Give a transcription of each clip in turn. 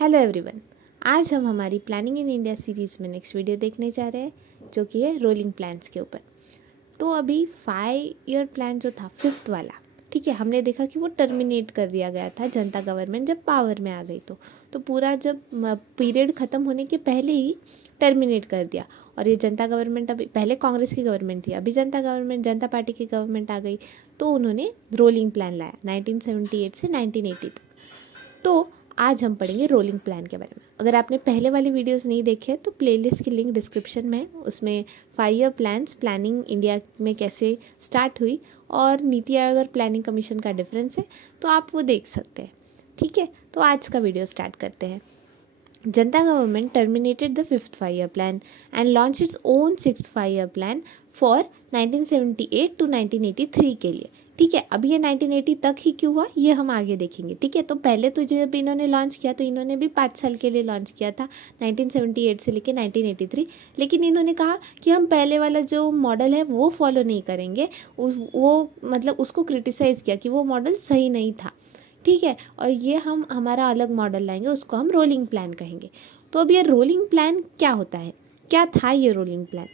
Hello everyone. आज हम हमारी प्लानिंग इन इंडिया सीरीज़ में नेक्स्ट वीडियो देखने जा रहे हैं जो कि है रोलिंग प्लान्स के ऊपर। तो अभी 5 ईयर प्लान जो था 5th वाला, ठीक है, हमने देखा कि वो टर्मिनेट कर दिया गया था जनता गवर्नमेंट जब पावर में आ गई तो पूरा जब पीरियड ख़त्म होने के पहले ही टर्मिनेट कर दिया। और ये जनता गवर्नमेंट अभी पहले कांग्रेस की गवर्नमेंट थी, अभी जनता पार्टी की गवर्नमेंट आ गई तो उन्होंने रोलिंग प्लान लाया 1978 से 1980 तक। तो आज हम पढ़ेंगे रोलिंग प्लान के बारे में। अगर आपने पहले वाली वीडियोस नहीं देखे तो प्लेलिस्ट की लिंक डिस्क्रिप्शन में है, उसमें 5 ईयर प्लान्स प्लानिंग इंडिया में कैसे स्टार्ट हुई और नीति आयोग और प्लानिंग कमीशन का डिफरेंस है, तो आप वो देख सकते हैं। ठीक है, तो आज का वीडियो स्टार्ट करते हैं। जनता government terminated the 5th 5-year plan and launched its own 6th 5-year plan for 1978 to 1983 के लिए। ठीक है, अब ये 1980 तक ही क्यों हुआ ये हम आगे देखेंगे। ठीक है, तो पहले तो जब इन्होंने लॉन्च किया तो इन्होंने भी 5 साल के लिए लॉन्च किया था 1978 से लेके 1983, लेकिन इन्होंने कहा कि हम पहले वाला जो मॉडल है वो फॉलो नहीं करेंगे। वो मतलब उसको क्रिटिसाइज़ किया कि वो मॉडल सही नहीं था। ठीक है, और ये हम हमारा अलग मॉडल लाएंगे, उसको हम रोलिंग प्लान कहेंगे। तो अब ये रोलिंग प्लान क्या होता है, क्या था ये रोलिंग प्लान?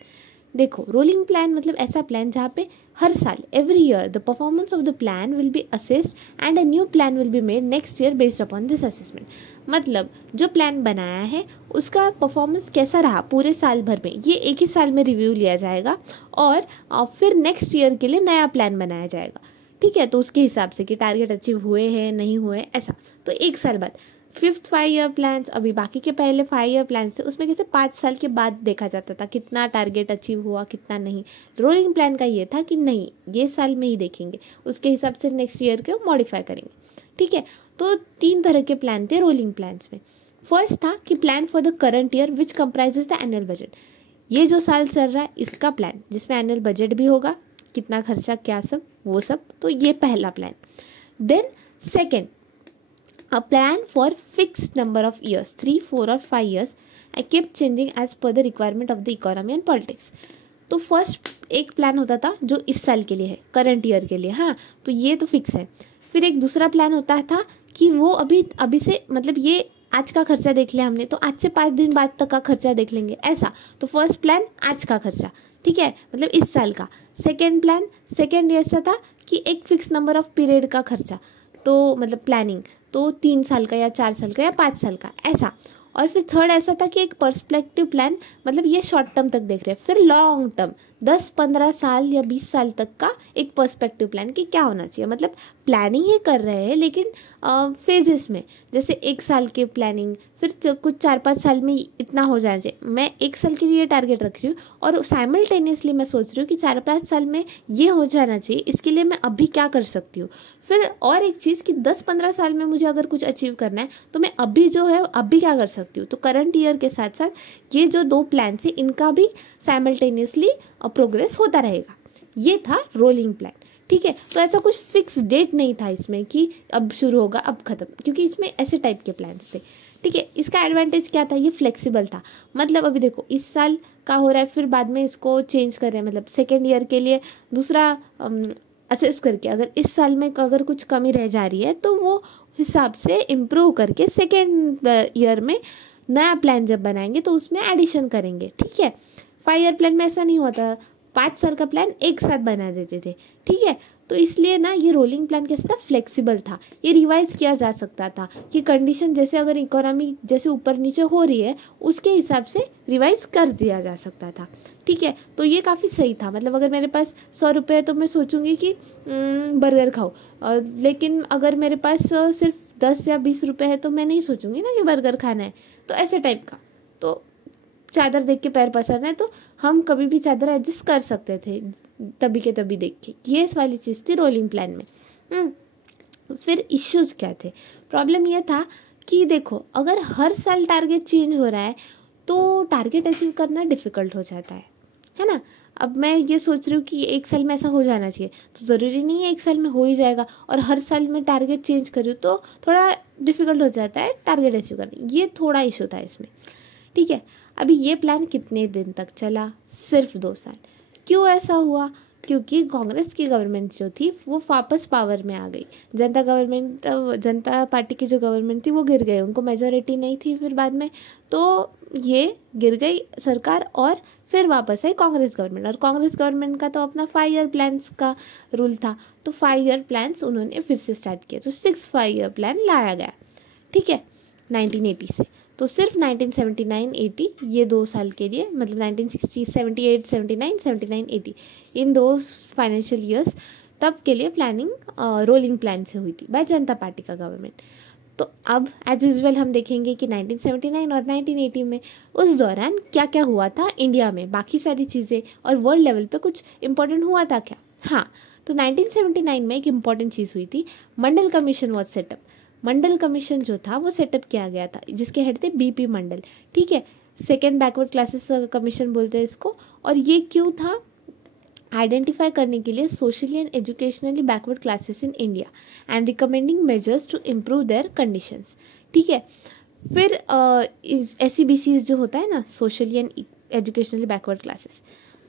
देखो, रोलिंग प्लान मतलब ऐसा प्लान जहाँ पे हर साल every year the performance of the plan will be assessed and a new plan will be made next year based upon this assessment. मतलब जो प्लान बनाया है उसका परफॉर्मेंस कैसा रहा पूरे साल भर में, ये एक ही साल में रिव्यू लिया जाएगा और फिर नेक्स्ट ईयर के लिए नया प्लान बनाया जाएगा। ठीक है, तो उसके हिसाब से कि टारगेट अचीव हुए हैं नहीं हुए ऐसा। तो एक साल बाद 5th 5-year प्लान्स, अभी बाकी के पहले 5 ईयर प्लान्स थे उसमें कैसे 5 साल के बाद देखा जाता था कितना टारगेट अचीव हुआ कितना नहीं। रोलिंग प्लान का ये था कि नहीं, ये साल में ही देखेंगे, उसके हिसाब से नेक्स्ट ईयर के मॉडिफाई करेंगे। ठीक है, तो 3 तरह के प्लान थे रोलिंग प्लान्स में। फर्स्ट था कि plan for the current year which comprises the annual budget. ये जो साल चल रहा है इसका प्लान जिसमें एनुअल बजट भी होगा, कितना खर्चा क्या सब वो सब, तो ये पहला plan. Then second, a plan for fixed number of years 3, 4 और 5 years and kept changing as per the requirement of the economy and politics। तो फर्स्ट एक प्लान होता था जो इस साल के लिए है, करंट ईयर के लिए, हाँ, तो ये तो फिक्स है। फिर एक दूसरा प्लान होता था कि वो अभी से मतलब ये आज का खर्चा देख लिया हमने तो आज से 5 दिन बाद तक का खर्चा देख लेंगे ऐसा। तो फर्स्ट प्लान आज का खर्चा, ठीक है, मतलब इस साल का। सेकेंड ऐसा था कि एक फिक्स नंबर ऑफ पीरियड का खर्चा, तो मतलब प्लानिंग तो 3 साल का या 4 साल का या 5 साल का ऐसा। और फिर थर्ड ऐसा था कि एक पर्सपेक्टिव प्लान, मतलब ये शॉर्ट टर्म तक देख रहे हैं, फिर लॉन्ग टर्म 10-15 साल या 20 साल तक का एक पर्सपेक्टिव प्लान कि क्या होना चाहिए। मतलब प्लानिंग ही कर रहे हैं लेकिन फेजेस में, जैसे 1 साल के प्लानिंग, फिर कुछ 4-5 साल में इतना हो जाना चाहिए। मैं 1 साल के लिए टारगेट रख रही हूँ और साइमल्टेनियसली मैं सोच रही हूँ कि 4-5 साल में ये हो जाना चाहिए, इसके लिए मैं अभी क्या कर सकती हूँ। फिर और एक चीज़ कि 10-15 साल में मुझे अगर कुछ अचीव करना है तो मैं अभी जो है अभी क्या कर सकती हूँ। तो करंट ईयर के साथ साथ ये जो 2 प्लान है इनका भी साइमल्टेनियसली प्रोग्रेस होता रहेगा। ये था रोलिंग प्लान। ठीक है, तो ऐसा कुछ फिक्स डेट नहीं था इसमें कि अब शुरू होगा अब ख़त्म, क्योंकि इसमें ऐसे टाइप के प्लान्स थे। ठीक है, इसका एडवांटेज क्या था, ये फ्लेक्सिबल था। मतलब अभी देखो इस साल का हो रहा है फिर बाद में इसको चेंज कर रहे हैं, मतलब सेकेंड ईयर के लिए दूसरा असेस करके अगर इस साल में अगर कुछ कमी रह जा रही है तो वो हिसाब से इम्प्रूव करके सेकेंड ईयर में नया प्लान जब बनाएंगे तो उसमें एडिशन करेंगे। ठीक है, 5 ईयर प्लान में ऐसा नहीं होता, 5 साल का प्लान एक साथ बना देते थे। ठीक है, तो इसलिए ना ये रोलिंग प्लान कैसा था, फ्लेक्सिबल था, ये रिवाइज किया जा सकता था कि कंडीशन जैसे अगर इकोनॉमी जैसे ऊपर नीचे हो रही है उसके हिसाब से रिवाइज कर दिया जा सकता था। ठीक है, तो ये काफ़ी सही था। मतलब अगर मेरे पास 100 रुपये है तो मैं सोचूंगी कि बर्गर खाओ, लेकिन अगर मेरे पास सिर्फ 10 या 20 रुपये है तो मैं नहीं सोचूंगी ना कि बर्गर खाना है। तो ऐसे टाइप का, तो चादर देख के पैर पसारना है तो हम कभी भी चादर एडजस्ट कर सकते थे तभी के तभी देख के, ये इस वाली चीज़ थी रोलिंग प्लान में। फिर इश्यूज़ क्या थे, प्रॉब्लम ये था कि देखो अगर हर साल टारगेट चेंज हो रहा है तो टारगेट अचीव करना डिफ़िकल्ट हो जाता है ना। अब मैं ये सोच रही हूँ कि 1 साल में ऐसा हो जाना चाहिए, तो ज़रूरी नहीं है 1 साल में हो ही जाएगा, और हर साल में टारगेट चेंज कर रही हूँ तो थोड़ा डिफ़िकल्ट हो जाता है टारगेट अचीव करना, ये थोड़ा इशू था इसमें। ठीक है, अभी ये प्लान कितने दिन तक चला, सिर्फ 2 साल। क्यों ऐसा हुआ, क्योंकि कांग्रेस की गवर्नमेंट जो थी वो वापस पावर में आ गई। जनता पार्टी की जो गवर्नमेंट थी वो गिर गई, उनको मेजोरिटी नहीं थी फिर बाद में, तो ये गिर गई सरकार और फिर वापस आई कांग्रेस गवर्नमेंट। और कांग्रेस गवर्नमेंट का तो अपना 5 ईयर प्लान्स का रूल था, तो 5 ईयर प्लान्स उन्होंने फिर से स्टार्ट किया, तो 6 5 ईयर प्लान लाया गया, ठीक है, 1980 से। तो सिर्फ 1979-80 ये 2 साल के लिए, मतलब 1960 78 79 79 80 इन 2 फाइनेंशियल ईयर्स तब के लिए प्लानिंग रोलिंग प्लान से हुई थी बाय जनता पार्टी का गवर्नमेंट। तो अब एज यूजुअल हम देखेंगे कि 1979 और 1980 में उस दौरान क्या क्या हुआ था इंडिया में, बाकी सारी चीज़ें और वर्ल्ड लेवल पे कुछ इंपॉर्टेंट हुआ था क्या। हाँ, तो 1979 में एक इम्पॉर्टेंट चीज़ हुई थी, Mandal commission was set up. Mandal commission जो था वो सेटअप किया गया था, जिसके हेड थे बीपी मंडल, ठीक है, सेकेंड बैकवर्ड क्लासेस कमीशन बोलते हैं इसको। और ये क्यों था, आइडेंटिफाई करने के लिए socially and educationally backward classes in India and recommending measures to improve their conditions, ठीक है। फिर SEBCs जो होता है ना, socially and educationally backward classes,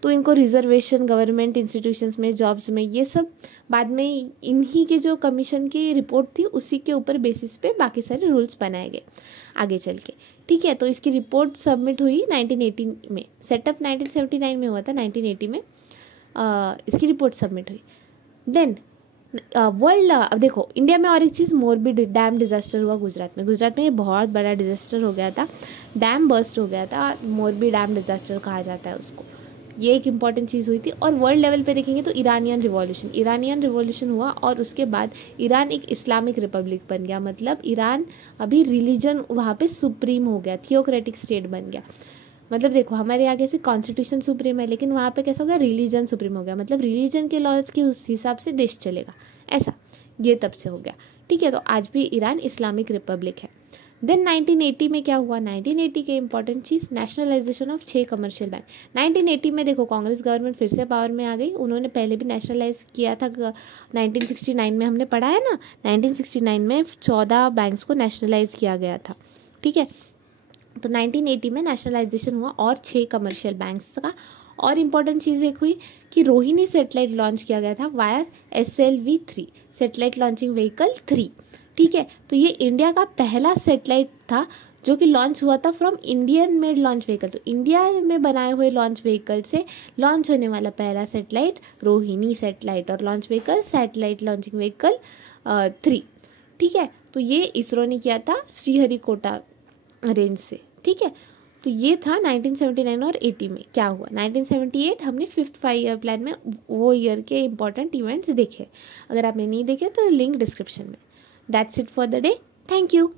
तो इनको रिजर्वेशन गवर्नमेंट इंस्टीट्यूशंस में, जॉब्स में, ये सब बाद में इन्हीं के जो कमीशन की रिपोर्ट थी उसी के ऊपर बेसिस पे बाकी सारे रूल्स बनाए गए आगे चल के, ठीक है। तो इसकी रिपोर्ट सबमिट हुई 1980 में, सेटअप 1979 में हुआ था, 1980 में इसकी रिपोर्ट सबमिट हुई। देन वर्ल्ड, अब देखो इंडिया में और एक चीज़, मोरबी डैम डिजास्टर हुआ गुजरात में ये बहुत बड़ा डिजास्टर हो गया था, डैम बर्स्ट हो गया था, मोरबी डैम डिजास्टर कहा जाता है उसको, ये एक इम्पॉर्टेंट चीज़ हुई थी। और वर्ल्ड लेवल पे देखेंगे तो इरानियन रिवॉल्यूशन हुआ और उसके बाद ईरान एक इस्लामिक रिपब्लिक बन गया, मतलब ईरान अभी रिलीजन वहाँ पे सुप्रीम हो गया, थियोक्रेटिक स्टेट बन गया। मतलब देखो हमारे आगे से कॉन्स्टिट्यूशन सुप्रीम है, लेकिन वहाँ पे कैसा हो गया, रिलीजन सुप्रीम हो गया, मतलब रिलीजन के लॉज के उस हिसाब से देश चलेगा, ऐसा ये तब से हो गया, ठीक है। तो आज भी ईरान इस्लामिक रिपब्लिक है। देन 1980 में क्या हुआ, 1980 के important cheese, nationalisation of 6 commercial bank. 1980 में देखो कांग्रेस गवर्नमेंट फिर से पावर में आ गई, उन्होंने पहले भी नेशनलाइज किया था, 1969 में हमने पढ़ा है ना, 1969 में 14 बैंक्स को नेशनलाइज किया गया था, ठीक है। तो 1980 में नेशनलाइजेशन हुआ और 6 कमर्शियल बैंक्स का। और इम्पॉर्टेंट चीज़ एक हुई कि रोहिणी सेटेलाइट लॉन्च किया गया था via SLV-3, satellite launching vehicle 3, ठीक है। तो ये इंडिया का पहला सेटेलाइट था जो कि लॉन्च हुआ था from Indian made launch vehicle, तो इंडिया में बनाए हुए लॉन्च व्हीकल से लॉन्च होने वाला पहला सेटेलाइट रोहिणी सेटेलाइट, और launch vehicle satellite launching vehicle 3, ठीक है। तो ये इसरो ने किया था श्रीहरिकोटा रेंज से, ठीक है। तो ये था 1979 और 80 में। क्या हुआ 1978 हमने 5th 5 ईयर प्लान में वो ईयर के इंपॉर्टेंट इवेंट्स देखे, अगर आपने नहीं देखे तो लिंक डिस्क्रिप्शन में। That's it for the day, thank you.